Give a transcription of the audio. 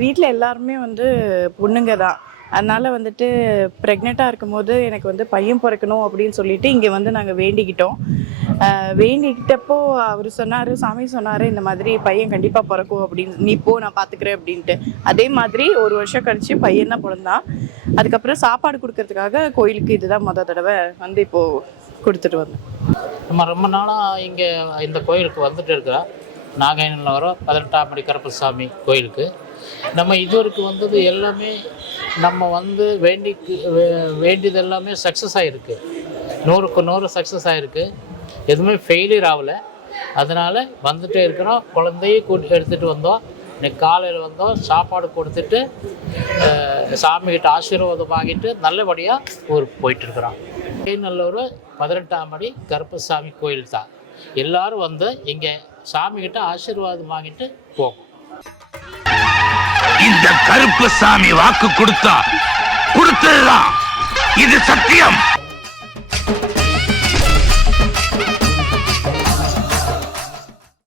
எங்கள் வீட்டில் எல்லாருமே வந்து பொண்ணுங்க தான். அதனால் வந்துட்டு ப்ரெக்னெண்ட்டாக இருக்கும்போது எனக்கு வந்து பையன் பிறக்கணும் அப்படின்னு சொல்லிட்டு இங்கே வந்து நாங்கள் வேண்டிக்கிட்டோம். வேண்டிக்கிட்டப்போ அவர் சொன்னார், சாமி சொன்னார், இந்த மாதிரி பையன் கண்டிப்பாக பிறக்கும் அப்படின்னு, நீ போ நான் பார்த்துக்கிறேன் அப்படின்ட்டு. அதே மாதிரி ஒரு வருஷம் கழித்து பையன் தான் பிறந்தான். அதுக்கப்புறம் சாப்பாடு கொடுக்கறதுக்காக கோயிலுக்கு இதுதான் தடவை வந்து இப்போது கொடுத்துட்டு வந்தேன். நம்ம ரொம்ப நாளாக இங்கே இந்த கோயிலுக்கு வந்துட்டு இருக்கிறோம். நாகையில் வர 18ஆம் படி கருப்பசாமி கோயிலுக்கு. நம்ம இதுவரைக்கும் வந்தது எல்லாமே நம்ம வந்து வேண்டியது எல்லாமே சக்ஸஸ் ஆகிருக்கு. 100க்கு 100 சக்ஸஸ் ஆகிருக்கு. எதுவுமே ஃபெயிலியர் ஆகலை. அதனால் வந்துகிட்டே இருக்கிறோம். குழந்தையை எடுத்துகிட்டு வந்தோம். இன்னைக்கு காலையில் வந்தோம், சாப்பாடு கொடுத்துட்டு சாமிகிட்ட ஆசீர்வாதம் வாங்கிட்டு நல்லபடியாக ஊருக்கு போயிட்டுருக்குறோம். நல்லூர் 18ஆம் படி கருப்பசாமி கோயில் தான். எல்லோரும் வந்து இங்கே சாமிகிட்ட ஆசீர்வாதம் வாங்கிட்டு போகும். இந்த கருப்பசாமி வாக்கு கொடுத்ததுதான், இது சத்தியம்.